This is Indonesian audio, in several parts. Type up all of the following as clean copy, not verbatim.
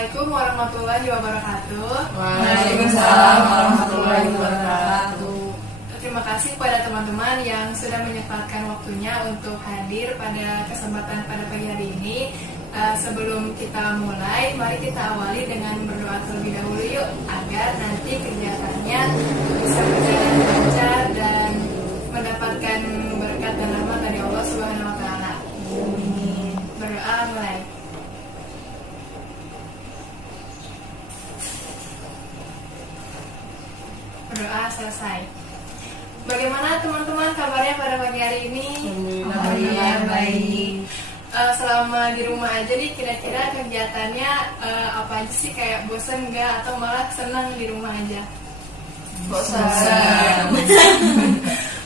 Assalamualaikum warahmatullahi wabarakatuh. Waalaikumsalam warahmatullahi wabarakatuh. Terima kasih kepada teman-teman yang sudah menyempatkan waktunya untuk hadir pada kesempatan pada pagi hari ini. Sebelum kita mulai, mari kita awali dengan berdoa terlebih dahulu yuk, agar nanti kegiatannya bisa berjalan lancar dan mendapatkan berkat dan rahmat dari Allah Subhanahu wa taala. Berdoa mulai. Berdoa selesai. Bagaimana teman-teman kabarnya pada pagi hari ini? Alhamdulillah baik. Selama di rumah aja nih, kira-kira kegiatannya apa aja sih? Kayak bosan nggak atau malah senang di rumah aja? Bosan.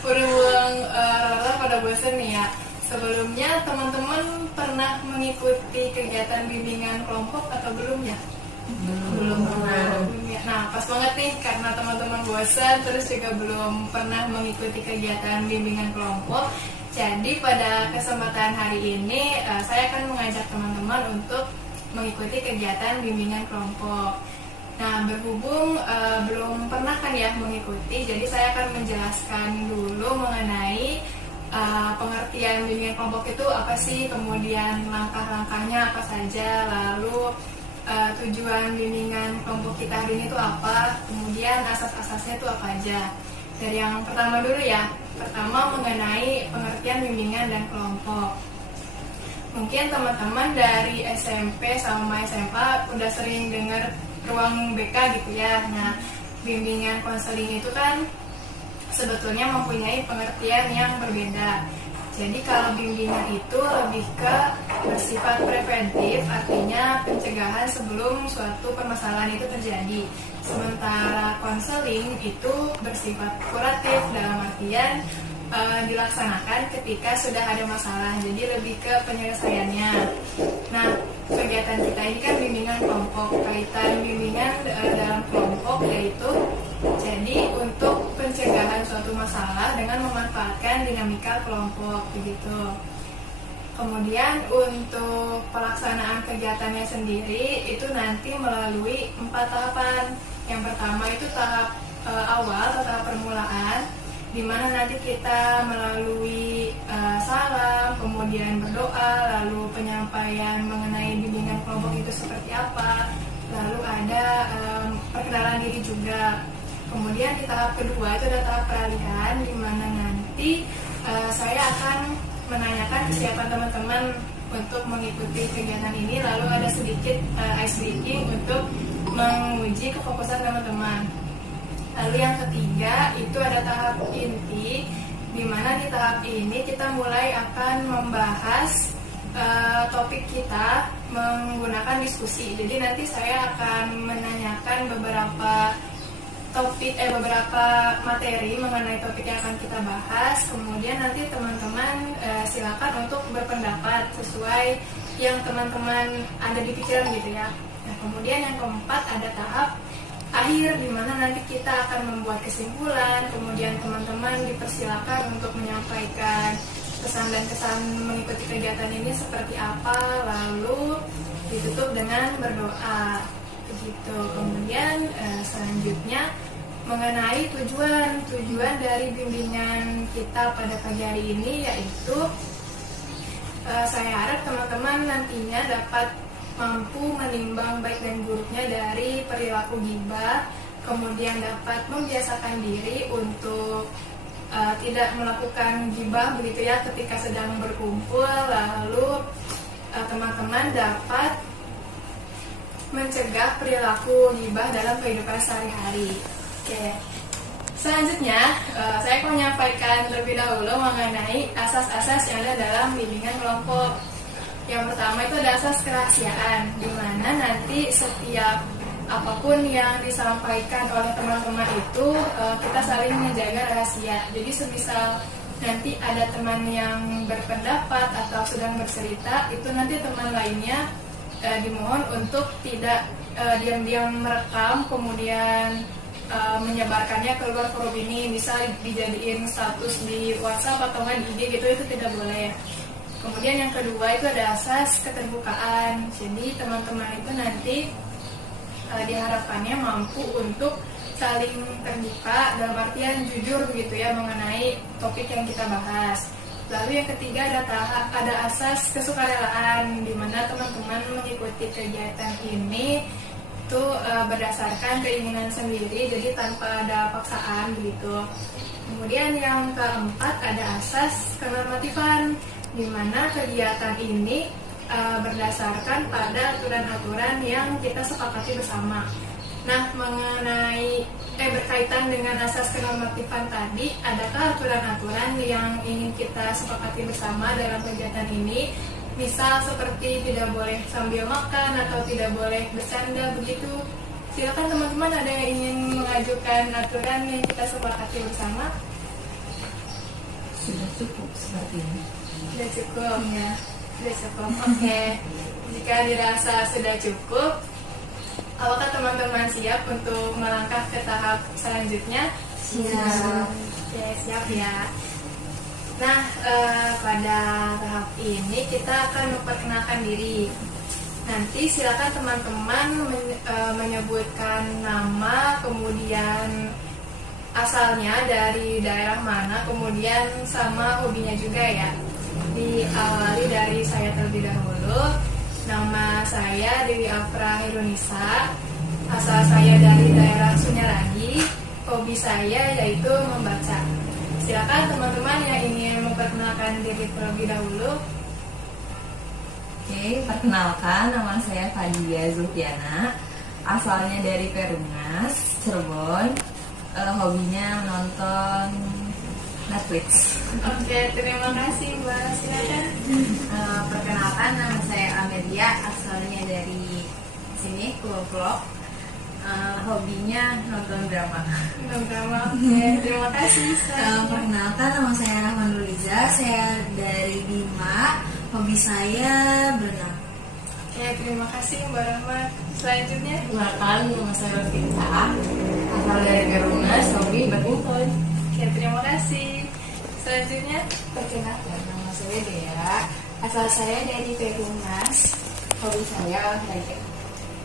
Berhubung rata pada bosan nih ya. Sebelumnya teman-teman pernah mengikuti kegiatan bimbingan kelompok atau belum ya? Belum pernah. Nah, pas banget nih karena teman-teman bosan terus juga belum pernah mengikuti kegiatan bimbingan kelompok. Jadi pada kesempatan hari ini saya akan mengajak teman-teman untuk mengikuti kegiatan bimbingan kelompok. Nah, berhubung belum pernah kan ya mengikuti, jadi saya akan menjelaskan dulu mengenai pengertian bimbingan kelompok itu apa sih, kemudian langkah-langkahnya apa saja, lalu tujuan bimbingan kelompok kita hari ini itu apa, kemudian asas-asasnya itu apa aja. Dari yang pertama dulu ya, pertama mengenai pengertian bimbingan dan kelompok. Mungkin teman-teman dari SMP sama SMA udah sering dengar ruang BK gitu ya. Nah, bimbingan konseling itu kan sebetulnya mempunyai pengertian yang berbeda. Jadi kalau bimbingan itu lebih ke bersifat preventif, artinya pencegahan sebelum suatu permasalahan itu terjadi. Sementara konseling itu bersifat kuratif, dalam artian dilaksanakan ketika sudah ada masalah, jadi lebih ke penyelesaiannya. Nah, kegiatan kita ini kan bimbingan kelompok. Kaitan bimbingan dalam kelompok yaitu jadi untuk pencegahan suatu masalah dengan memanfaatkan dinamika kelompok begitu. Kemudian untuk pelaksanaan kegiatannya sendiri itu nanti melalui 4 tahapan. Yang pertama itu tahap awal atau tahap permulaan, di mana nanti kita melalui salam, kemudian berdoa, lalu penyampaian mengenai bimbingan kelompok itu seperti apa, lalu ada perkenalan diri juga. Kemudian di tahap kedua itu ada tahap peralihan, di mana nanti saya akan menanyakan kesiapan teman-teman untuk mengikuti kegiatan ini, lalu ada sedikit ice breaking untuk menguji kefokusan teman-teman. Lalu yang ketiga itu ada tahap inti, di mana di tahap ini kita mulai akan membahas topik kita menggunakan diskusi. Jadi nanti saya akan menanyakan beberapa materi mengenai topik yang akan kita bahas. Kemudian nanti teman-teman silakan untuk berpendapat sesuai yang teman-teman ada di pikiran gitu ya. Nah, kemudian yang keempat ada tahap akhir, di mana nanti kita akan membuat kesimpulan. Kemudian teman-teman dipersilakan untuk menyampaikan pesan dan kesan mengikuti kegiatan ini seperti apa, lalu ditutup dengan berdoa begitu. Kemudian selanjutnya mengenai tujuan dari bimbingan kita pada pagi hari ini, yaitu saya harap teman-teman nantinya dapat mampu menimbang baik dan buruknya dari perilaku ghibah, kemudian dapat membiasakan diri untuk tidak melakukan ghibah begitu ya ketika sedang berkumpul, lalu teman-teman dapat mencegah perilaku ghibah dalam kehidupan sehari-hari. Oke. Selanjutnya, saya akan menyampaikan terlebih dahulu mengenai asas-asas yang ada dalam bimbingan kelompok. Yang pertama itu ada asas kerahasiaan, di mana nanti setiap apapun yang disampaikan oleh teman-teman itu kita saling menjaga rahasia. Jadi semisal nanti ada teman yang berpendapat atau sedang bercerita, itu nanti teman lainnya dimohon untuk tidak diam-diam merekam kemudian menyebarkannya keluar forum ini, misal dijadiin status di WhatsApp atau nggak di IG gitu, itu tidak boleh. Kemudian yang kedua itu ada asas keterbukaan. Jadi teman-teman itu nanti diharapkannya mampu untuk saling terbuka dalam artian jujur begitu ya mengenai topik yang kita bahas. Lalu yang ketiga ada asas kesukarelaan, di mana teman-teman mengikuti kegiatan ini itu berdasarkan keinginan sendiri, jadi tanpa ada paksaan begitu. Kemudian yang keempat ada asas kenormatifan, di mana kegiatan ini berdasarkan pada aturan-aturan yang kita sepakati bersama. Nah, mengenai berkaitan dengan asas kenormatifan tadi, adakah aturan-aturan yang ingin kita sepakati bersama dalam kegiatan ini? Misal seperti tidak boleh sambil makan atau tidak boleh bercanda begitu. Silakan teman-teman, ada yang ingin mengajukan aturan yang kita sepakati bersama? Sudah cukup seperti ini. Sudah cukup ya. Sudah cukup. Oke. Jika dirasa sudah cukup, apakah teman-teman siap untuk melangkah ke tahap selanjutnya? Siap. Oke, siap ya. Nah, pada tahap ini kita akan memperkenalkan diri. Nanti silakan teman-teman menyebutkan nama, kemudian asalnya dari daerah mana, kemudian sama hobinya juga ya. Diawali dari saya terlebih dahulu. Nama saya Dewi Afra Hirunisa. Asal saya dari daerah Sunyaragi. Hobi saya yaitu membaca. Silakan teman-teman yang ingin memperkenalkan diri terlebih dahulu. Oke, perkenalkan, nama saya Fadia Zulfiana. Asalnya dari Perumnas, Cirebon. Hobinya menonton Netflix. Oke, terima kasih Mbak. Silakan. Perkenalkan, nama saya Amelia, asalnya dari sini, Kulon. Hobinya nonton drama. Oke, terima kasih. Perkenalkan, nama saya Rahman Luliza, saya dari Bima. Hobi saya berenang. Oke, terima kasih Mbak Rahmat. Selanjutnya, Perkenalkan, nama saya Rafika. Asal dari Perumnas, hobi badminton. oke, terima kasih. Selanjutnya, Perkenalkan, nama saya Dea, asal saya dari Perumnas. Hobi saya olahraga.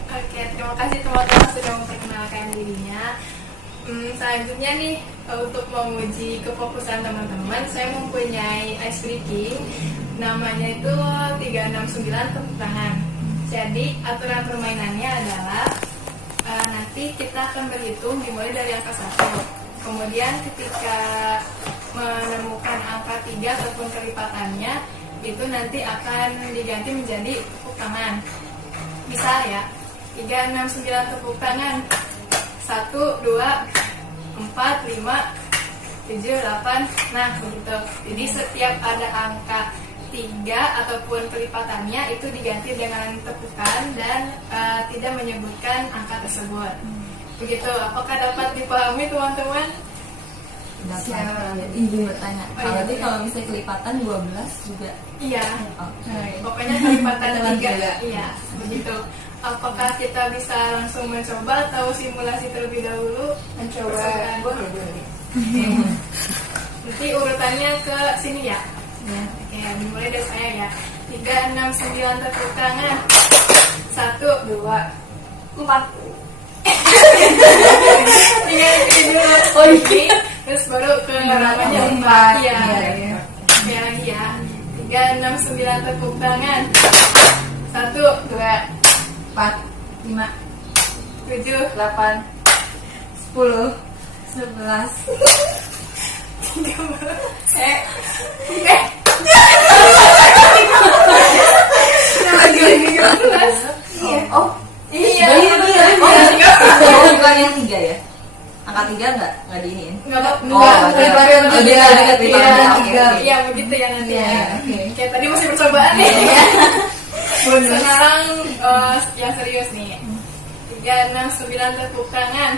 oke, terima kasih teman-teman sudah memperkenalkan dirinya. Selanjutnya nih, untuk menguji kefokusan teman-teman, saya mempunyai ice breaking. Namanya itu 369 tepuk tangan. Jadi aturan permainannya adalah nanti kita akan berhitung dimulai dari angka 1. Kemudian ketika menemukan angka 3 ataupun kelipatannya, itu nanti akan diganti menjadi tepuk tangan. Misal ya, 369 tepuk tangan. 1, 2, 4, 5, 7, 8. Nah, begitu. Jadi setiap ada angka 3 ataupun kelipatannya itu diganti dengan tepukan dan tidak menyebutkan angka tersebut. Begitu. Apakah dapat dipahami teman-teman? Dapat. Izin bertanya. Berarti kalau misalnya kelipatan 12 juga. Iya. Oke. Pokoknya kelipatan Teman 3. juga. Iya, begitu. Apakah kita bisa langsung mencoba atau simulasi terlebih dahulu? Mencoba. Boleh. Nanti urutannya ke sini ya. Ya. Oke, dimulai dari saya ya. 369 tepuk tangan. 1, 2, 4. Tinggal ini dulu. Oh ini. Terus baru ke namanya 4. Iya. Oke lagi ya. 369 tepuk tangan. 1, 2, 4, 5, 7, 8, 10, 11. 13. Oh, Iya. bukan yang 3 ya? Angka 3 nggak diiniin? Enggak apa-apa. Iya, begitu ya nanti ya. Oke, tadi masih percobaan nih. Sekarang yang serius nih. 369 tepuk tangan.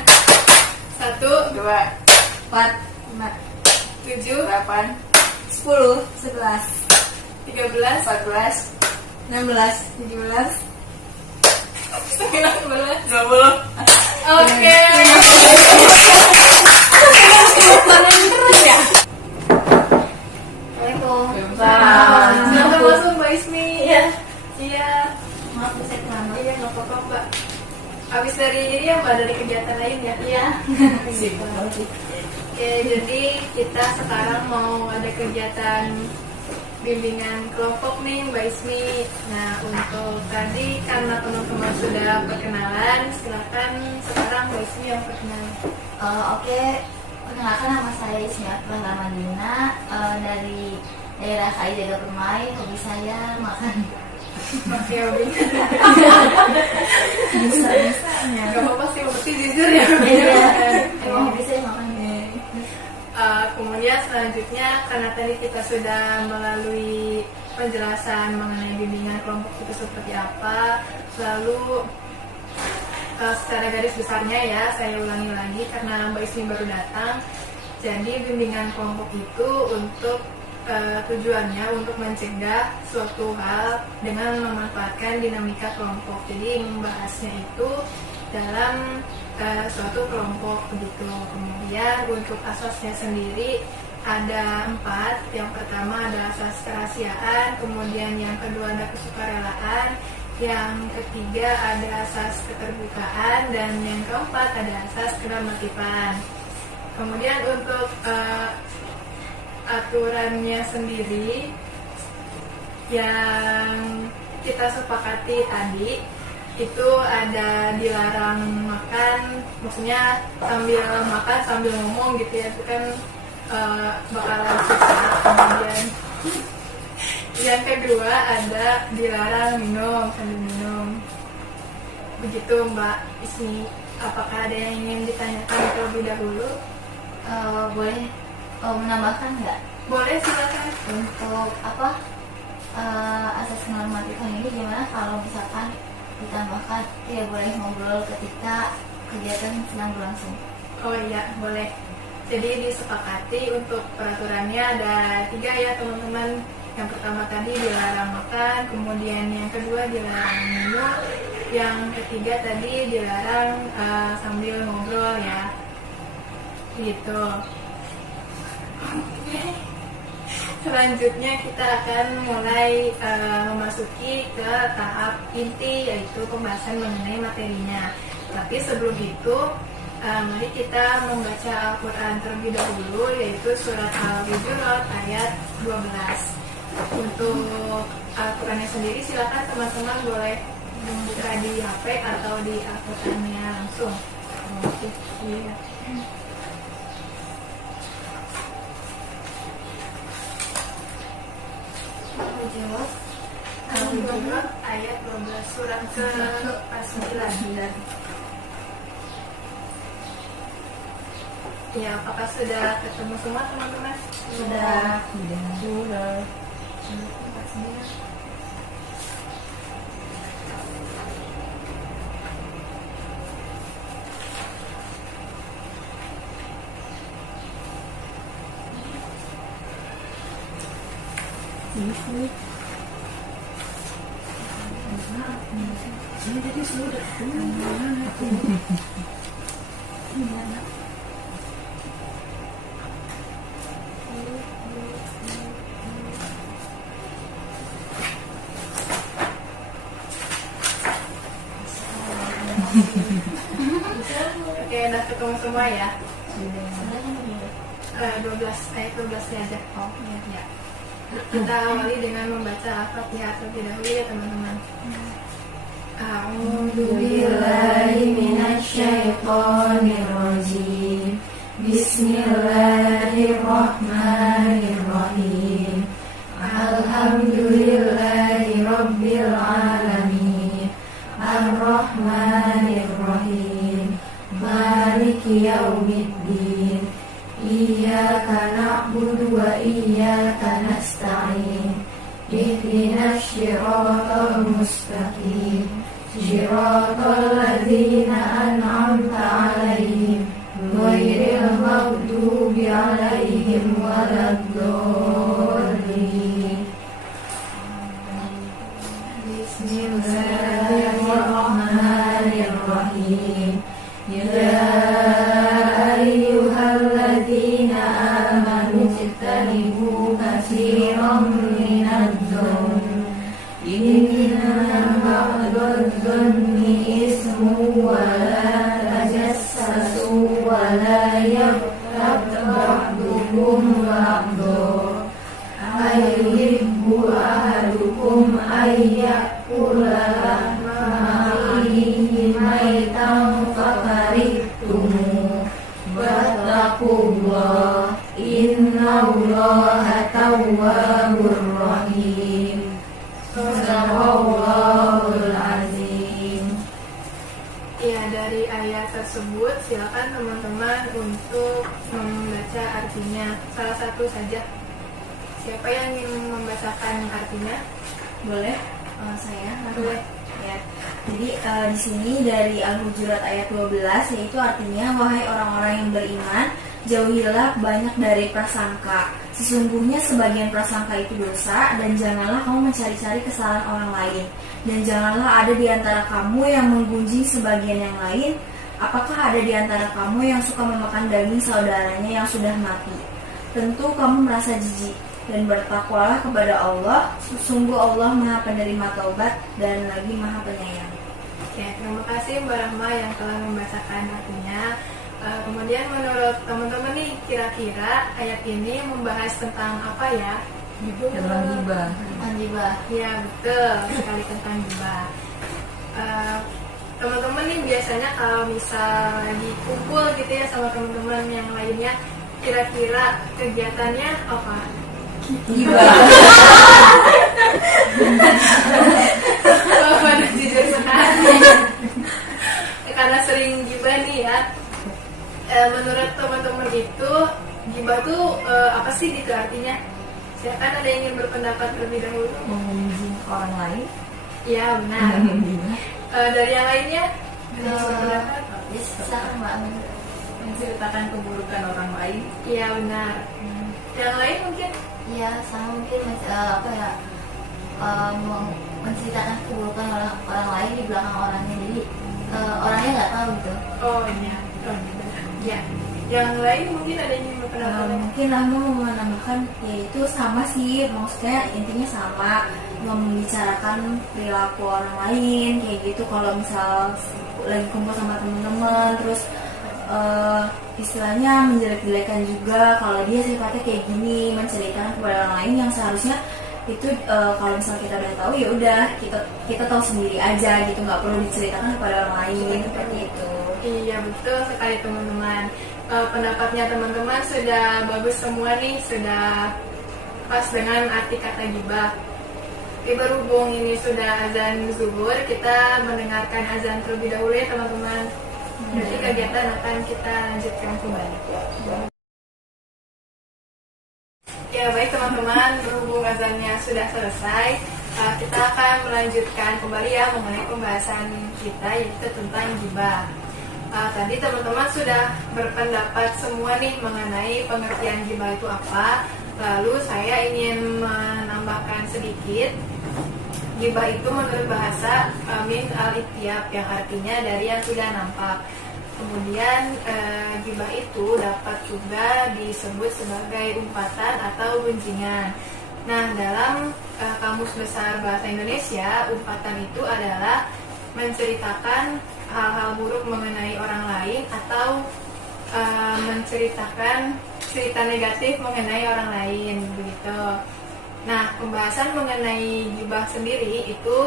1, 2, 4, 5, 7, 8, 10, 11, 13, 14, 16, 17, 19, 20. Oke. Assalamualaikum. Sama-sama. Habis dari ini ya Mbak, dari kegiatan lain ya? Iya. Oke, jadi kita sekarang mau ada kegiatan bimbingan kelompok nih Mbak Ismi. Nah, untuk tadi karena teman-teman sudah perkenalan, silakan sekarang Mbak Ismi yang perkenalan. Oke, perkenalkan nama saya Ismiatul Ramadina, dari daerah KI Jaga Permai. Hobi saya makan. Oke, Obi. Bisa-bisanya. Gak apa-apa sih, yang penting jujur ya. Emang hobi saya makan. Kemudian selanjutnya, karena tadi kita sudah melalui penjelasan mengenai bimbingan kelompok itu seperti apa, lalu secara garis besarnya ya, saya ulangi lagi karena Mbak Ismi baru datang. Jadi bimbingan kelompok itu untuk tujuannya untuk mencegah suatu hal dengan memanfaatkan dinamika kelompok. Jadi membahasnya itu dalam suatu kelompok begitu. Kemudian untuk asasnya sendiri ada 4. Yang pertama ada asas kerahasiaan, kemudian yang kedua ada kesukarelaan, yang ketiga ada asas keterbukaan, dan yang keempat ada asas kenormatifan. Kemudian untuk aturannya sendiri yang kita sepakati tadi itu ada dilarang makan, maksudnya sambil makan sambil ngomong gitu ya, itu kan bakalan susah. Kemudian yang kedua ada dilarang minum sambil minum. Begitu Mbak Ismi, apakah ada yang ingin ditanyakan terlebih dahulu? Boleh menambahkan nggak? Boleh, silakan. Untuk asas kenormatifan ini gimana kalau misalkan ditambahkan tidak boleh ngobrol ketika kegiatan sedang berlangsung? Oh iya, boleh. Jadi disepakati untuk peraturannya ada 3 ya teman-teman. Yang pertama tadi dilarang makan, kemudian yang kedua dilarang minum, yang ketiga tadi dilarang sambil ngobrol ya. Gitu. Selanjutnya kita akan mulai memasuki ke tahap inti, yaitu pembahasan mengenai materinya. Tapi sebelum itu, mari kita membaca Al-Quran terlebih dahulu, yaitu surat Al-Hujurat ayat 12. Untuk Al-Qurannya sendiri silakan teman-teman boleh membuka di HP atau di Al-Qurannya langsung. Iya. Al-Hujurat ayat 12, surat ke-9. Ya, apakah sudah ketemu semua teman-teman? Sudah. Oke, udah ketemu semua ya? Sudah kan? 12, ayat 12 aja. Oh, ya. Kita awali dengan membaca Al-Fatihah terlebih dahulu ya teman-teman. A'udzubillahi minasyaitonirrajim. Bismillahirrahmanirrahim. Alhamdulillahi rabbil alamin. Ar-Rahmanir-Rahim. Maliki yaumiddin. Iyyaka na'budu wa iyyaka nasta'in. Ihdinas siratal mustaqim. Siratal ladzina an'amta 'alaihim ghairil maghdubi 'alaihim waladdallin. Bismillahirrahmanirrahim. Ya ayyuhalladzina amanu ijtanibu katsiran minadh-dhunni inna ba'dadh-dhunni ismun wa Ya, dari ayat tersebut silakan teman-teman untuk membaca artinya. Salah satu saja. Siapa yang ingin membacakan artinya? Boleh? Saya Boleh. Ya. Jadi di sini dari Al-Hujurat ayat 12, yaitu artinya, wahai orang-orang yang beriman, jauhilah banyak dari prasangka. Sesungguhnya sebagian prasangka itu dosa, dan janganlah kamu mencari-cari kesalahan orang lain. Dan janganlah ada di antara kamu yang menggunjing sebagian yang lain. Apakah ada di antara kamu yang suka memakan daging saudaranya yang sudah mati? Tentu kamu merasa jijik. Dan bertakwalah kepada Allah. Sungguh Allah Maha Penerima Taubat dan lagi Maha Penyayang. Ya, terima kasih Mbak Rahma yang telah membacakan artinya. Kemudian menurut teman-teman nih, kira-kira ayat ini membahas tentang apa ya? Tentang gibah. Anjibah. Ya, betul sekali tentang gibah. Teman-teman nih biasanya kalau misal lagi kumpul gitu ya sama teman-teman yang lainnya, kira-kira kegiatannya apa? Gibah. Pada jujur sekali. Karena sering gibah nih ya. Menurut teman-teman itu gibah tuh apa sih gitu artinya? Silakan ada yang ingin berpendapat terlebih dahulu. Mengunjing orang lain. Iya benar. Dari yang lainnya ada yang berpendapat? Bisa Mbak. Menceritakan keburukan orang lain. Iya benar. Yang lain mungkin? Iya, sama mungkin menceritakan keburukan orang lain di belakang orangnya, jadi orangnya nggak tahu gitu. Oh iya. Oh, benar. Ya. Yang lain mungkin ada yang ingin berpendapat? Mungkin Rahma mau menambahkan, yaitu sama sih, maksudnya intinya sama, membicarakan perilaku orang lain kayak gitu. Kalau misal lagi kumpul sama teman-teman, terus istilahnya menjelek-jelekan juga kalau dia sifatnya kayak gini, menceritakan kepada orang lain yang seharusnya itu kalau misal kita udah tahu ya udah kita tahu sendiri aja gitu, nggak perlu diceritakan kepada orang lain seperti itu. Iya betul sekali teman-teman. Pendapatnya teman-teman sudah bagus semua nih, sudah pas dengan arti kata gibah. Berhubung ini sudah azan zuhur, kita mendengarkan azan terlebih dahulu ya teman-teman. Jadi kegiatan akan kita lanjutkan kembali. Ya baik teman-teman, berhubung azannya sudah selesai, kita akan melanjutkan kembali ya mengenai pembahasan kita, yaitu tentang gibah. Tadi teman-teman sudah berpendapat semua nih mengenai pengertian gibah itu apa. Lalu saya ingin menambahkan sedikit. Gibah itu menurut bahasa min al-ityab, yang artinya dari yang sudah nampak. Kemudian gibah itu dapat juga disebut sebagai umpatan atau gunjingan. Nah, dalam Kamus Besar Bahasa Indonesia, umpatan itu adalah menceritakan hal-hal buruk mengenai orang lain atau menceritakan cerita negatif mengenai orang lain, begitu. Nah, pembahasan mengenai gibah sendiri itu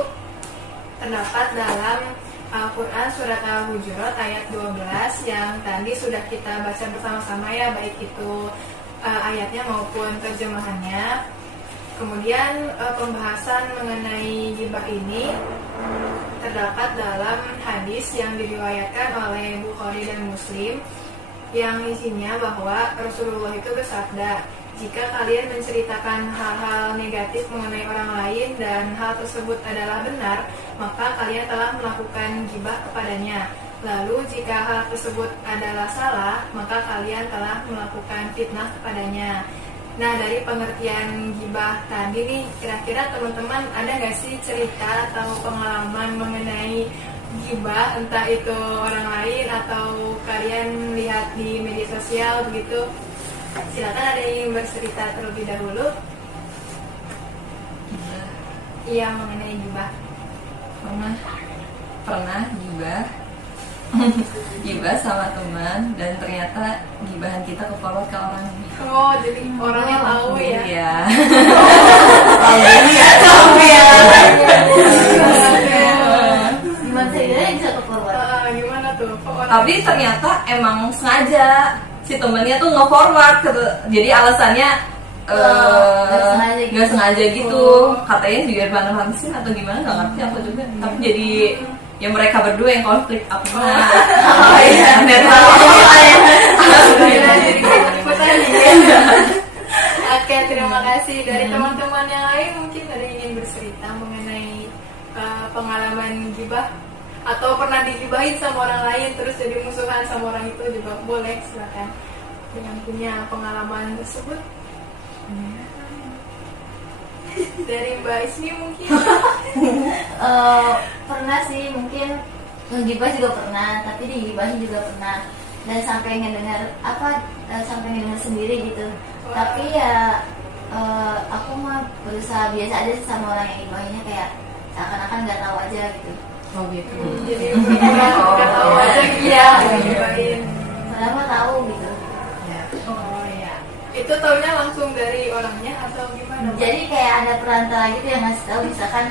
terdapat dalam Al-Quran Surat Al-Hujurat ayat 12 yang tadi sudah kita baca bersama-sama ya, baik itu ayatnya maupun terjemahannya. Kemudian pembahasan mengenai gibah ini terdapat dalam hadis yang diriwayatkan oleh Bukhari dan Muslim, yang isinya bahwa Rasulullah itu bersabda, jika kalian menceritakan hal-hal negatif mengenai orang lain dan hal tersebut adalah benar, maka kalian telah melakukan gibah kepadanya. Lalu jika hal tersebut adalah salah, maka kalian telah melakukan fitnah kepadanya. Nah, dari pengertian gibah tadi nih, kira-kira teman-teman ada nggak sih cerita atau pengalaman mengenai gibah, entah itu orang lain atau kalian lihat di media sosial begitu? Silakan ada yang bercerita terlebih dahulu. Iya, mengenai gibah. Pernah gibah sama teman, dan ternyata gibahan kita keforward ke orang. Oh, jadi orangnya tahu ya? Iya. Gimana ceritanya bisa ke forward? Gimana tuh? Kok orang Tapi ternyata emang sengaja si temennya tuh nge-forward jadi alasannya nggak sengaja gitu. Katanya biar panas-panasin atau gimana, nggak ngerti aku juga. Tapi jadi ya mereka berdua yang konflik apa mah. Oh iya, netral. Oke, terima kasih. Dari teman-teman yang lain mungkin ada yang ingin bercerita mengenai pengalaman gibah atau pernah digibahin sama orang lain terus jadi musuhan sama orang itu juga boleh, silakan yang punya pengalaman tersebut. Dari Mbak Ismi mungkin. Pernah sih, mungkin ngegibah juga pernah, tapi digibahin juga pernah, dan sampai ngedengar sampai ngedengar sendiri gitu. Tapi ya aku mah berusaha biasa aja sama orang yang gibahinnya, kayak seakan-akan nggak tahu aja gitu. Oh gitu. Jadi nggak tahu aja gitu ya digibahin. Padahal mah tahu gitu. Oh ya, itu taunya langsung dari orangnya atau gimana? Jadi kayak ada perantara gitu yang ngasih tahu, misalkan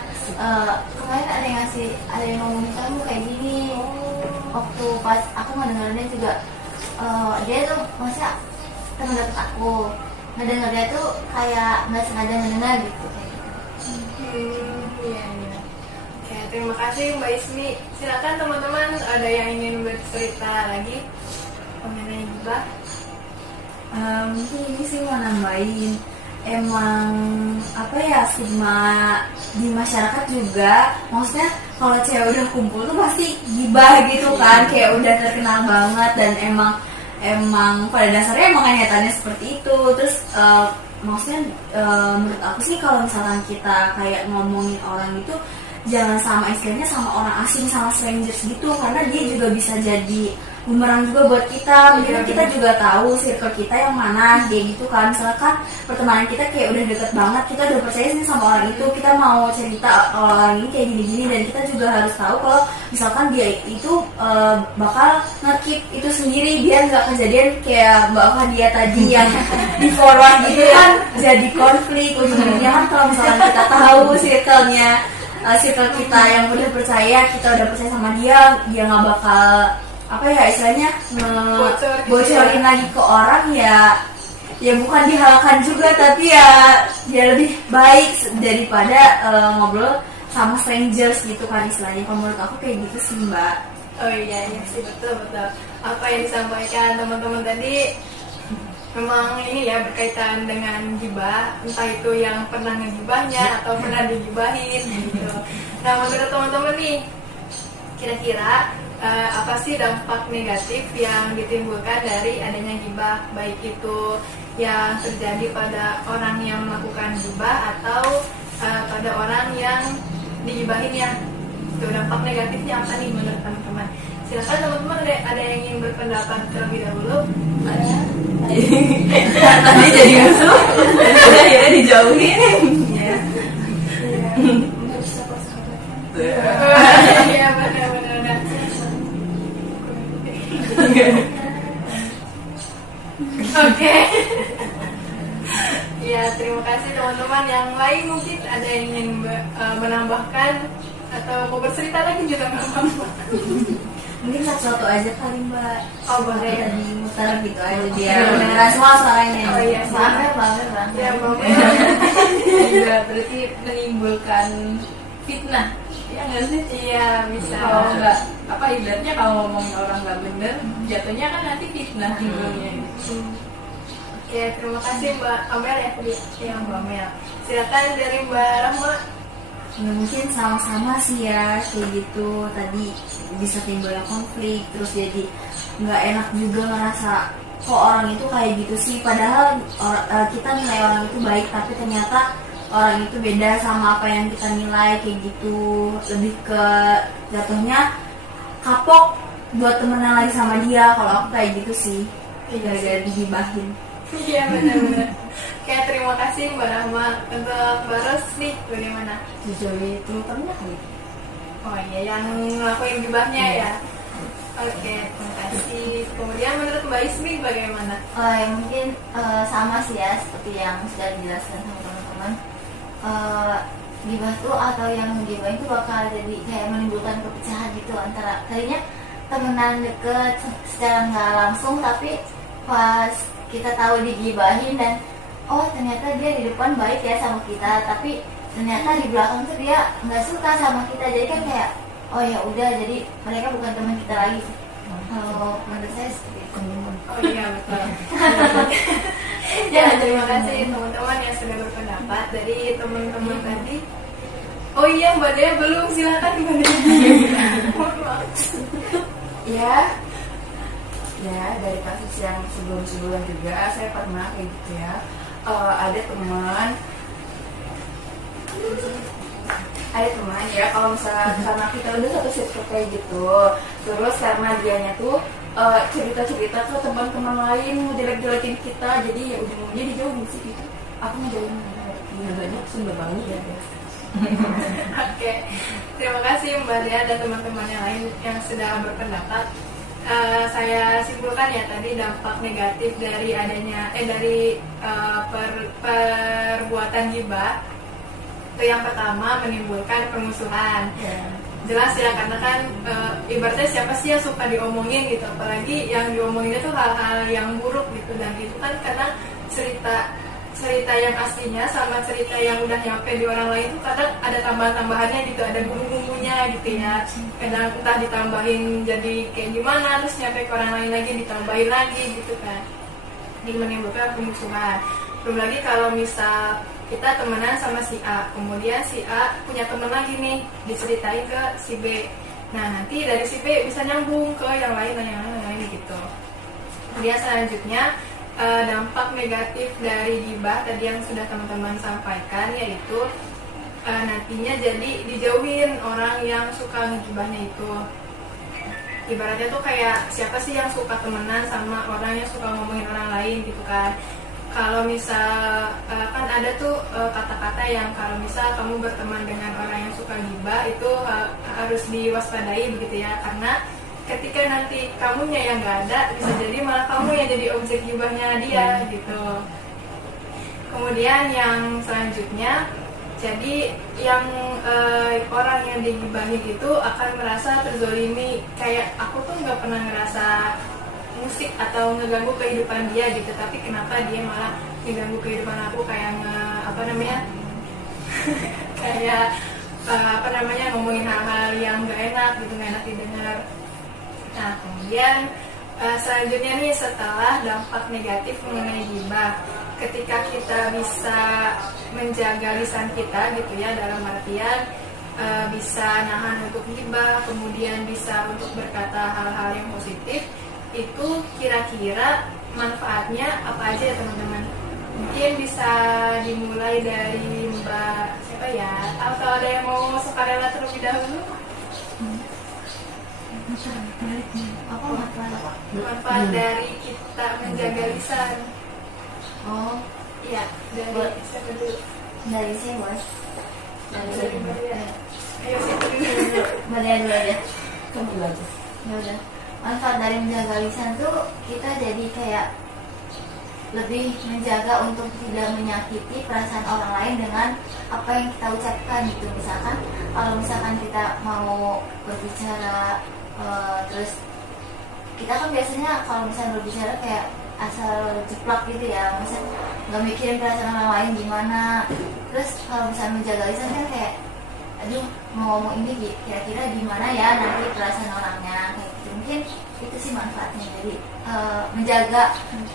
kemarin ada yang ngomongin kamu kayak gini. Waktu pas aku ngedengarnya juga, dia tuh maksudnya teman dekat aku, ngedengar dia tuh kayak nggak sengaja ngedengar gitu. Iya, iya. Oke, terima kasih Mbak Ismi. Silakan teman-teman, ada yang ingin bercerita lagi mengenai gibah? Mungkin ini sih mau nambahin, emang apa ya, stigma di masyarakat juga, maksudnya kalau cewek udah kumpul tuh pasti gibah gitu kan, kayak udah terkenal banget, dan emang pada dasarnya emang kenyataannya seperti itu. Terus maksudnya menurut aku sih kalau misalkan kita kayak ngomongin orang itu jangan sama istilahnya sama orang asing, sama strangers gitu, karena dia juga bisa jadi bumerang juga buat kita. Mungkin kita juga tahu circle kita yang mana kayak gitu kan. Misalkan pertemanan kita kayak udah deket banget, kita udah percaya sih sama orang itu, kita mau cerita orang ini kayak gini-gini, dan kita juga harus tahu kalau misalkan dia itu bakal nge-keep itu sendiri biar nggak kejadian kayak Mbak Fadia tadi yang di forward gitu kan, jadi konflik ujung-ujungnya kan. Kalau misalkan kita tahu circle kita yang udah percaya, kita udah percaya sama dia nggak bakal apa ya istilahnya bocorin lagi ke orang, ya bukan dihalalkan juga, tapi ya lebih baik daripada ngobrol sama strangers gitu kan istilahnya. Kalau menurut aku kayak gitu sih Mbak. Oh iya sih, betul. Apa yang disampaikan teman-teman tadi memang ini ya berkaitan dengan gibah, entah itu yang pernah ngegibahnya atau pernah digibahin gitu. Nah, menurut teman-teman nih, kira-kira apa sih dampak negatif yang ditimbulkan dari adanya gibah, baik itu yang terjadi pada orang yang melakukan gibah atau pada orang yang digibahinnya? Itu dampak negatifnya apa nih menurut teman-teman? Silakan teman-teman, ada yang ingin berpendapat terlebih dahulu? Ada? Tadi jadi musuh, dan akhirnya dijauhin. Iya, benar. Oke. Ya, terima kasih teman-teman. Yang lain mungkin ada yang ingin menambahkan atau mau bercerita lagi juga nggak apa-apa. Mungkin satu-satu aja kali Mbak. Oh, boleh. Tadi muter gitu aja biar kedengeran semua suaranya. Oh iya, Banget. Ya, boleh. Juga berarti menimbulkan fitnah. Ya nggak sih? Iya, bisa. Kalau nggak apa ibaratnya kalau ngomongin orang nggak bener, jatuhnya kan nanti fitnah timbulnya. Oke, terima kasih Mbak Amel ya tadi. Ya, Mbak Amel. Silakan dari Mbak Rahma. Ya mungkin sama-sama sih ya kayak gitu, tadi bisa timbul konflik, terus jadi nggak enak juga ngerasa kok orang itu kayak gitu sih, padahal kita nilai orang itu baik, tapi ternyata orang itu beda sama apa yang kita nilai kayak gitu. Lebih ke jatuhnya kapok buat temenan lagi sama dia kalau aku kayak gitu sih, gara-gara digibahin. Iya, benar-benar. Oke, terima kasih Mbak Rahma. Untuk Mbak Ros nih, bagaimana? Sejauh itu pernah kali. Oh iya, yang ngelakuin gibahnya ya. Oke, terima kasih. Kemudian menurut Mbak Ismi bagaimana? Ya mungkin sama sih ya, seperti yang sudah dijelaskan sama teman-teman. Gibah tuh atau yang ngegibahin itu bakal jadi kayak menimbulkan perpecahan gitu antara tadinya temenan deket secara nggak langsung, tapi pas kita tahu digibahin dan oh ternyata dia di depan baik ya sama kita, tapi ternyata di belakang tuh dia nggak suka sama kita, jadi kan kayak oh ya udah, jadi mereka bukan teman kita lagi. Kalau menurut saya seperti itu. Oh iya betul. Ya terima kasih teman-teman yang sudah berpendapat dari teman-teman tadi. Oh iya Mbak Dea belum, silakan Mbak Dea. Mohon maaf. Ya dari kasus yang sebelum-sebelum juga saya pernah kayak gitu ya. Ada teman ya, kalau misalnya karena kita udah satu circle kayak gitu, terus karena dianya tuh cerita-cerita ke teman-teman lain mau jelek-jelekin kita, jadi ya ujung-ujungnya dijauhin sih gitu. Aku ngejauhin banyak sumber banget ya. Oke, terima kasih Mbak Dea dan teman-teman yang lain yang sudah berpendapat. Saya simpulkan ya tadi dampak negatif dari adanya perbuatan gibah. Itu yang pertama, menimbulkan permusuhan. Jelas ya, karena kan ibaratnya siapa sih yang suka diomongin gitu, apalagi yang diomongin itu hal-hal yang buruk gitu, dan itu kan karena cerita yang aslinya sama cerita yang udah nyampe di orang lain itu kadang ada tambahan-tambahannya gitu, ada bumbu-bumbunya gitu ya. Kadang entah ditambahin jadi kayak gimana, terus nyampe ke orang lain lagi ditambahin lagi gitu kan. Ini menimbulkan permusuhan. Belum lagi kalau misal kita temenan sama si A, kemudian si A punya temen lagi nih, diceritain ke si B. Nah nanti dari si B bisa nyambung ke yang lain dan yang lain gitu. Kemudian selanjutnya dampak negatif dari gibah tadi yang sudah teman-teman sampaikan, yaitu nantinya jadi dijauhin orang yang suka ngegibahnya itu. Ibaratnya tuh kayak siapa sih yang suka temenan sama orang yang suka ngomongin orang lain gitu kan. Kalau misal kan ada tuh kata-kata yang kalau misal kamu berteman dengan orang yang suka gibah itu harus diwaspadai begitu ya, karena ketika nanti kamunya yang nggak ada, bisa jadi malah kamu yang jadi objek gibahnya dia gitu. Kemudian yang selanjutnya, jadi yang orang yang digibahin itu akan merasa terzolimi, kayak aku tuh nggak pernah ngerasa musik atau ngeganggu kehidupan dia gitu, tapi kenapa dia malah ngeganggu kehidupan aku, kayak ngomongin hal-hal yang nggak enak gitu, nggak enak didengar. Nah kemudian selanjutnya nih, setelah dampak negatif mengenai gibah, ketika kita bisa menjaga lisan kita gitu ya, dalam artian bisa nahan untuk gibah, kemudian bisa untuk berkata hal-hal yang positif, itu kira-kira manfaatnya apa aja ya teman-teman? Mungkin bisa dimulai dari Mbak siapa ya? Atau ada yang mau sukarela terlebih dahulu? Manfaat dari kita menjaga lisan. Oh Iya, dari siapa dulu? dari saya bos, Dari Mbak Dea. Ayo siapa dulu? Mbak Dea dulu aja. Kamu dulu aja. Ya udah, manfaat dari menjaga lisan tuh kita jadi kayak lebih menjaga untuk tidak menyakiti perasaan orang lain dengan apa yang kita ucapkan gitu. Misalkan kalau misalkan kita mau berbicara terus kita kan biasanya kalau misalnya berbicara kayak asal jeplak gitu ya, misalnya nggak mikirin perasaan orang lain gimana. Terus kalau misalnya menjaga lisan kan kayak aduh mau ngomong ini kira-kira gimana ya nanti perasaan orangnya, kayak gitu. Mungkin itu sih manfaatnya, jadi menjaga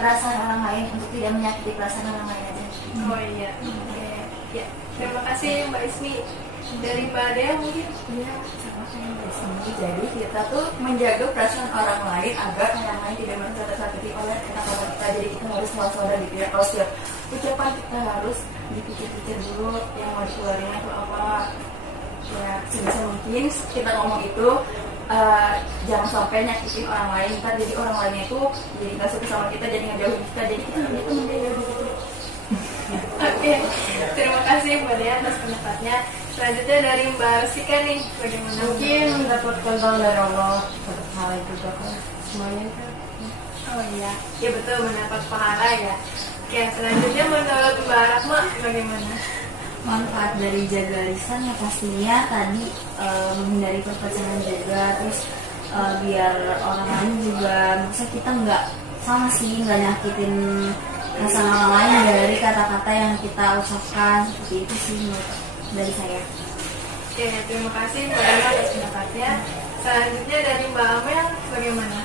perasaan orang lain untuk tidak menyakiti perasaan orang lain aja. Oh iya, oke. Ya, terima kasih Mbak Ismi. Dari Mbak Dea mungkin? Iya, sama kayak Mbak Ismi. Jadi kita tuh menjaga perasaan orang lain agar orang lain tidak merasa tersakiti oleh kata-kata kita. Jadi kita harus waspada gitu ya. Kalau setiap ucapan kita harus dipikir-pikir dulu yang mau dikeluarin itu apa. Ya, sebisa mungkin kita ngomong itu jangan sampai nyakitin orang lain. Ntar jadi orang lainnya itu jadi nggak suka sama kita, jadi ngejauhin kita. Jadi kita itu menjaga gitu. Oke, terima kasih Mbak Dea atas pendapatnya. Selanjutnya dari Mbak Rusika nih, bagaimana? Mungkin mendapat keuntungan dari Allah satu hal itu kan semuanya kan. Oh iya, ya betul, mendapat pahala ya. Oke, selanjutnya menurut Mbak Rahma bagaimana? Manfaat dari jaga lisan ya pastinya tadi menghindari perpecahan juga, terus biar orang lain juga, maksudnya kita nggak sama sih, nggak nyakitin perasaan orang lain dari kata-kata yang kita ucapkan, seperti itu sih menurut dari saya. Oke, terima kasih Mbak Emma atas pendapatnya. Selanjutnya dari Mbak Amel bagaimana?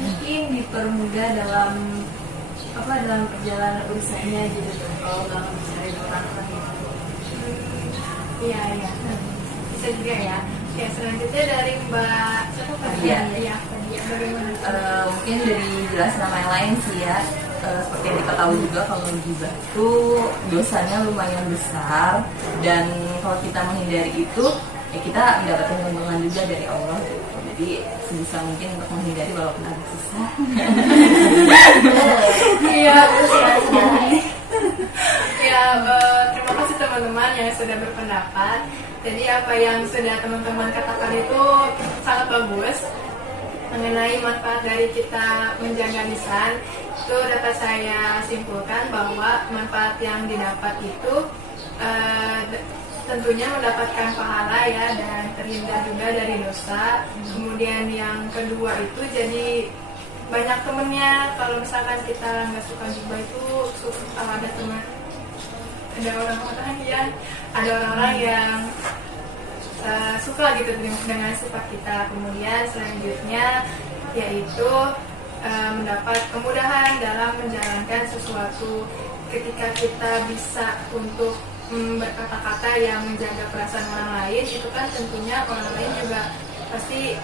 Mungkin dipermudah dalam perjalanan urusannya gitu tuh, kalau nggak mencari orang lain. Iya, bisa juga ya. Oke, selanjutnya dari Mbak siapa tadi? Iya. Iya, bagaimana? Mungkin dari jelas nama yang lain sih ya. Seperti yang diketahui juga kalau gibah itu dosanya lumayan besar, dan kalau kita menghindari itu ya kita mendapatkan keuntungan juga dari Allah gitu. Jadi sebisa mungkin untuk menghindari walaupun agak susah. Iya, ya, terima kasih teman-teman yang sudah berpendapat. Jadi apa yang sudah teman-teman katakan itu sangat bagus mengenai manfaat dari kita menjaga lisan. Itu dapat saya simpulkan bahwa manfaat yang didapat itu tentunya mendapatkan pahala ya, dan terhindar juga dari dosa. Kemudian yang kedua itu jadi banyak temennya. Kalau misalkan kita nggak suka gibah itu ada teman, ada orang-orang yang suka gitu dengan sifat kita. Kemudian selanjutnya yaitu mendapat kemudahan dalam menjalankan sesuatu. Ketika kita bisa untuk berkata-kata yang menjaga perasaan orang lain, itu kan tentunya orang lain juga pasti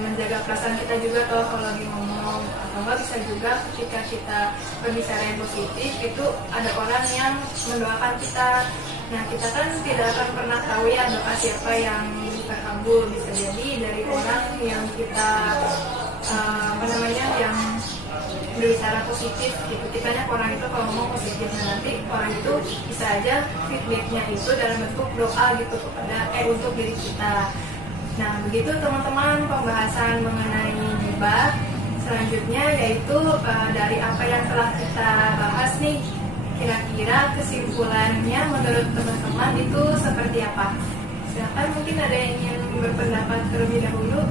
menjaga perasaan kita juga kalau lagi ngomong. Atau enggak bisa juga ketika kita berbicara yang positif, itu ada orang yang mendoakan kita. Nah, kita kan tidak akan pernah tahu ya doa siapa yang terkabul. Bisa jadi dari orang yang kita yang berbicara positif gitu. Kitanya ke orang itu kalau ngomong positif, nah nanti orang itu bisa aja feedbacknya itu dalam bentuk doa gitu kepada untuk diri kita. Nah, begitu teman-teman pembahasan mengenai gibah. Selanjutnya yaitu dari apa yang telah kita bahas nih, kira-kira kesimpulannya menurut teman-teman itu seperti apa? Silakan, mungkin ada yang ingin berpendapat terlebih dahulu.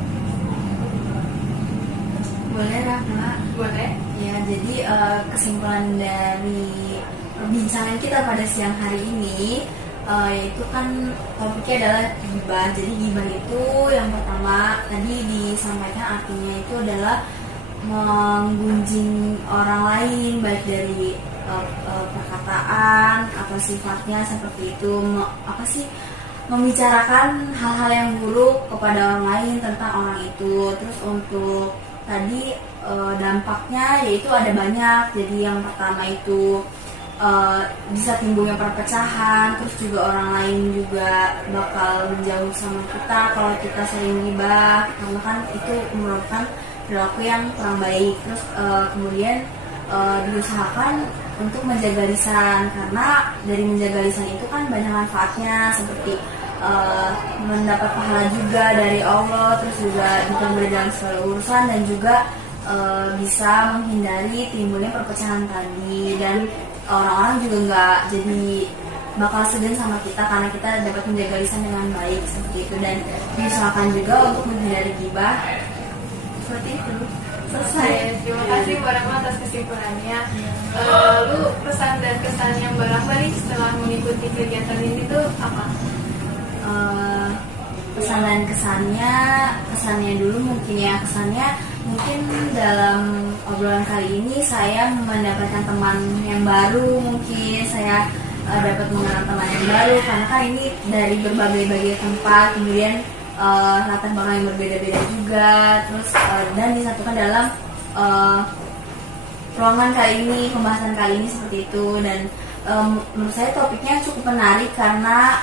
Boleh lah, Kak. Boleh. Ya, jadi kesimpulan dari perbincangan kita pada siang hari ini yaitu kan topiknya adalah gibah. Jadi gibah itu yang pertama tadi disampaikan artinya itu adalah menggunjing orang lain, baik dari perkataan atau sifatnya seperti itu, membicarakan hal-hal yang buruk kepada orang lain tentang orang itu. Terus untuk tadi dampaknya yaitu ada banyak. Jadi yang pertama itu bisa timbulnya perpecahan, terus juga orang lain juga bakal menjauh sama kita kalau kita sering gibah, karena kan itu merupakan perilaku yang kurang baik. Terus kemudian diusahakan untuk menjaga lisan, karena dari menjaga lisan itu kan banyak manfaatnya, seperti mendapat pahala juga dari Allah, terus juga dipermudah dalam segala urusan, dan juga bisa menghindari timbulnya perpecahan tadi. Dan orang-orang juga nggak jadi bakal segan sama kita karena kita dapat menjaga lisan dengan baik seperti itu. Dan diusahakan juga untuk menghindari gibah seperti itu. Selesai. Terima kasih Mbak Rahma atas kesimpulannya. Lalu pesan dan kesan yang Mbak Rahma nih setelah mengikuti kegiatan ini tuh apa? Pesan dan kesannya dulu mungkin ya. Kesannya mungkin dalam obrolan kali ini saya mendapatkan teman yang baru, mungkin saya dapat mengenal teman yang baru, karena kan ini dari berbagai tempat, kemudian latar belakang yang berbeda-beda juga, terus dan disatukan dalam ruangan kali ini, pembahasan kali ini seperti itu. Dan menurut saya topiknya cukup menarik karena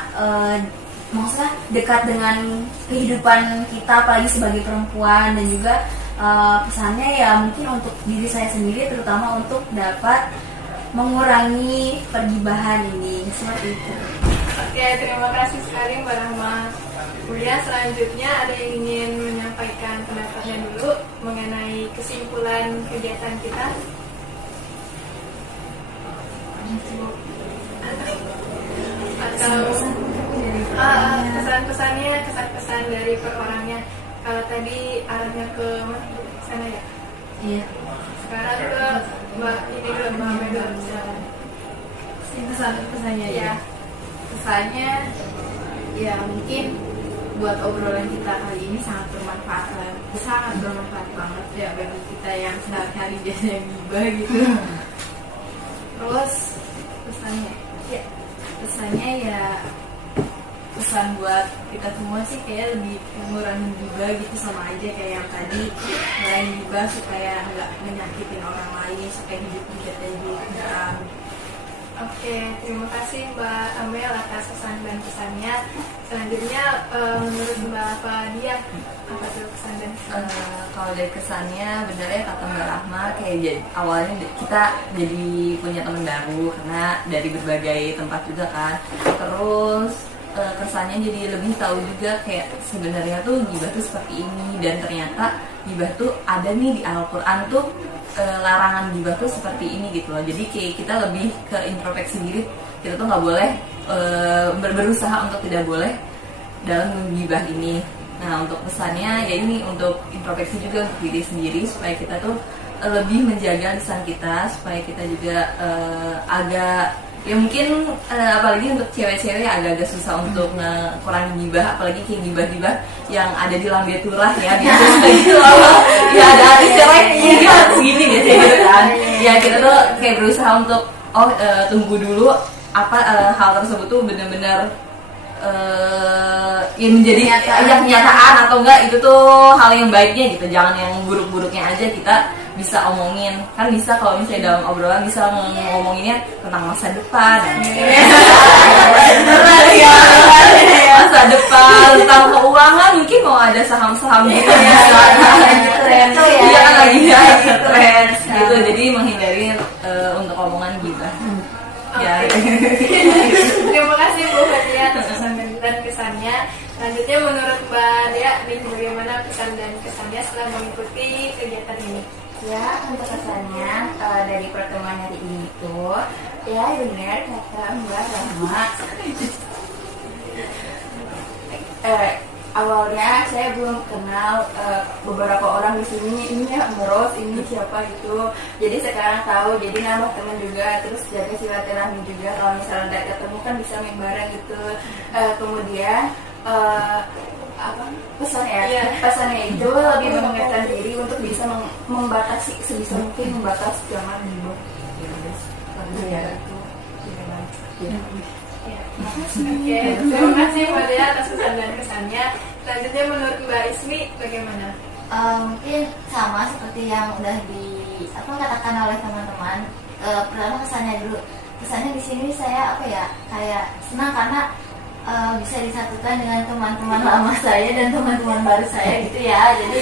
maksudnya dekat dengan kehidupan kita, apalagi sebagai perempuan. Dan juga pesannya ya mungkin untuk diri saya sendiri, terutama untuk dapat mengurangi pergibahan ini seperti itu. Oke, terima kasih sekali Mbak Rahma. Kemudian selanjutnya ada yang ingin menyampaikan pendapatnya dulu mengenai kesimpulan kegiatan kita. Atau kesan-pesan dari per orangnya. Kalau tadi arahnya ke mana? Sana ya? Iya. Sekarang ke Mbak ini dulu, Mbak Mega. Silakan. Pesannya Ya. pesannya Ya mungkin buat obrolan kita kali ini sangat bermanfaat banget ya bagi kita yang sehari-hari biasanya gibah gitu. Terus pesannya ya pesan buat kita semua sih kayak lebih mengurangi gibah gitu, sama aja kayak yang tadi, ngurangin gibah supaya nggak menyakitin orang lain, supaya hidup kita jadi. Oke, terima kasih Mbak Amel atas pesan dan pesannya. Selanjutnya menurut Mbak Fadia, apa tuh pesan dan pesan? Kalau dari kesannya benernya kata Mbak Rahma kayak awalnya kita jadi punya teman baru karena dari berbagai tempat juga kan. Terus kesannya jadi lebih tahu juga kayak sebenarnya tuh gibah tuh seperti ini, dan ternyata gibah tuh ada nih di Al-Quran tuh, larangan gibah tuh seperti ini gitu loh. Jadi kayak kita lebih ke introspeksi diri, kita tuh nggak boleh berusaha untuk tidak boleh dalam menggibah ini. Nah untuk pesannya ya ini untuk introspeksi juga untuk diri sendiri, supaya kita tuh lebih menjaga lisan kita, supaya kita juga agak ya mungkin apalagi untuk cewek-cewek agak-agak susah untuk ngurangin gibah, apalagi kayak gibah-gibah yang ada di lambe turah ya gitu loh. Ya ada artis cewek ini harus gini gitu kan. Ya kita tuh kayak berusaha untuk tunggu dulu apa hal tersebut tuh benar-benar ya menjadi kenyataan atau enggak, itu tuh hal yang baiknya gitu, jangan yang buruk-buruknya aja kita bisa omongin. Kan bisa kalau misalnya dalam obrolan bisa ngomonginnya tentang masa depan, masa depan, tentang keuangan, mungkin mau ada saham-saham gitu ya, iya kan lagi tren gitu, jadi menghindari untuk omongan gibah. Ya. Terima kasih Bu Fadia atas pesan dan kesannya. Selanjutnya menurut Mbak Dea nih, bagaimana pesan dan kesannya setelah mengikuti kegiatan ini? Ya, untuk kesannya dari pertemuan hari ini itu ya benar kata Mbak Rahma. Awalnya saya belum kenal beberapa orang di sini, ini ya Meros, ini siapa gitu. Jadi sekarang tahu, jadi nambah teman juga, terus jaga silaturahmi juga. Kalau misalnya udah ketemu kan bisa main bareng gitu. Kemudian pesannya itu lebih mengingatkan diri untuk bisa membatasi sebisa mungkin, membatasi jangan gibah. Oke, terima kasih Mbak Dea atas pesan dan kesannya. Selanjutnya menurut Mbak Ismi bagaimana? Mungkin sama seperti yang udah katakan oleh teman-teman. Pertama kesannya dulu. Kesannya di sini saya kayak senang karena bisa disatukan dengan teman-teman lama saya dan teman-teman baru saya gitu ya. Jadi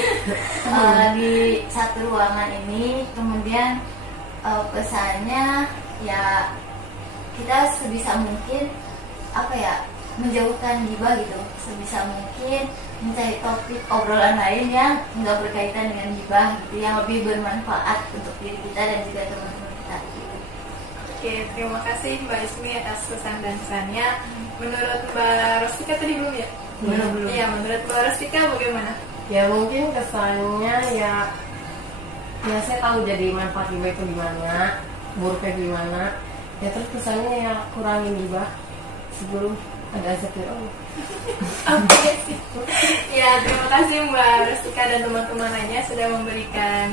di satu ruangan ini, kemudian pesannya ya kita sebisa mungkin menjauhkan gibah gitu, sebisa mungkin mencari topik obrolan lain yang nggak berkaitan dengan gibah gitu, yang lebih bermanfaat untuk diri kita dan juga teman-teman kita gitu. Oke, terima kasih Mbak Ismi atas pesan dan kesannya. Menurut Mbak Rostika tadi belum ya? Belum. Iya, menurut Mbak Rostika bagaimana? Ya mungkin kesannya ya saya tahu jadi manfaat gibah itu gimana, buruknya gimana. Ya terus kesannya ya kurangin gibah sebelum ada azab dari Allah. Oke, ya terima kasih Mbak Rostika dan teman-teman lainnya sudah memberikan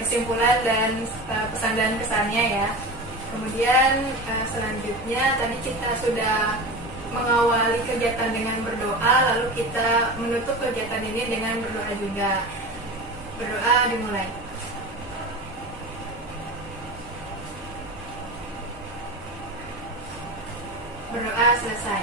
kesimpulan dan pesan dan kesannya ya. Kemudian selanjutnya tadi kita sudah mengawali kegiatan dengan berdoa, lalu kita menutup kegiatan ini dengan berdoa juga. Berdoa dimulai. Berdoa selesai.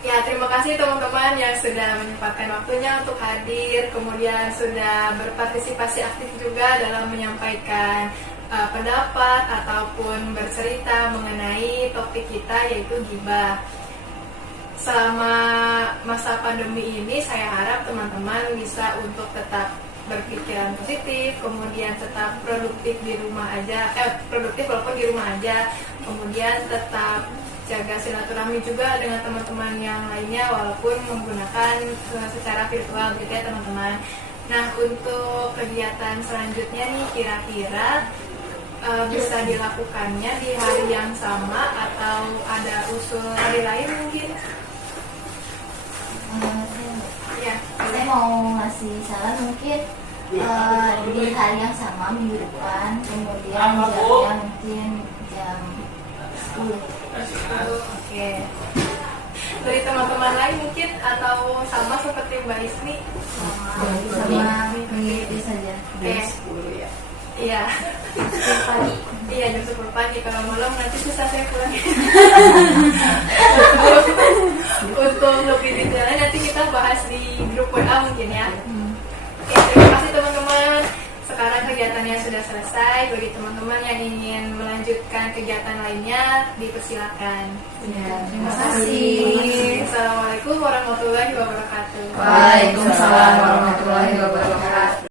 Ya, terima kasih teman-teman yang sudah menyempatkan waktunya untuk hadir, kemudian sudah berpartisipasi aktif juga dalam menyampaikan pendapat ataupun bercerita mengenai topik kita yaitu gibah. Selama masa pandemi ini saya harap teman-teman bisa untuk tetap berpikiran positif, kemudian tetap produktif di rumah aja, produktif walaupun di rumah aja, kemudian tetap jaga silaturahmi juga dengan teman-teman yang lainnya walaupun menggunakan secara virtual gitu ya teman-teman. Nah, untuk kegiatan selanjutnya nih kira-kira bisa dilakukannya di hari yang sama atau ada usul hari lain mungkin? Iya. Saya mau ngasih saran mungkin di hari yang sama minggu depan, kemudian jamnya mungkin jam 10. Oke. Dari teman-teman lain mungkin atau sama seperti Mbak Ismi? Sama mengikuti saja. Oke. Ya. Iya. Pagi. Iya, jam 10 pagi. Kalau malam nanti susah saya pulang. Untuk lebih detailnya nanti kita bahas di grup WA mungkin ya. Oke, terima kasih teman-teman. Sekarang kegiatannya sudah selesai. Bagi teman-teman yang ingin melanjutkan kegiatan lainnya, dipersilakan. Terima kasih. Assalamualaikum warahmatullahi wabarakatuh. Waalaikumsalam warahmatullahi wabarakatuh.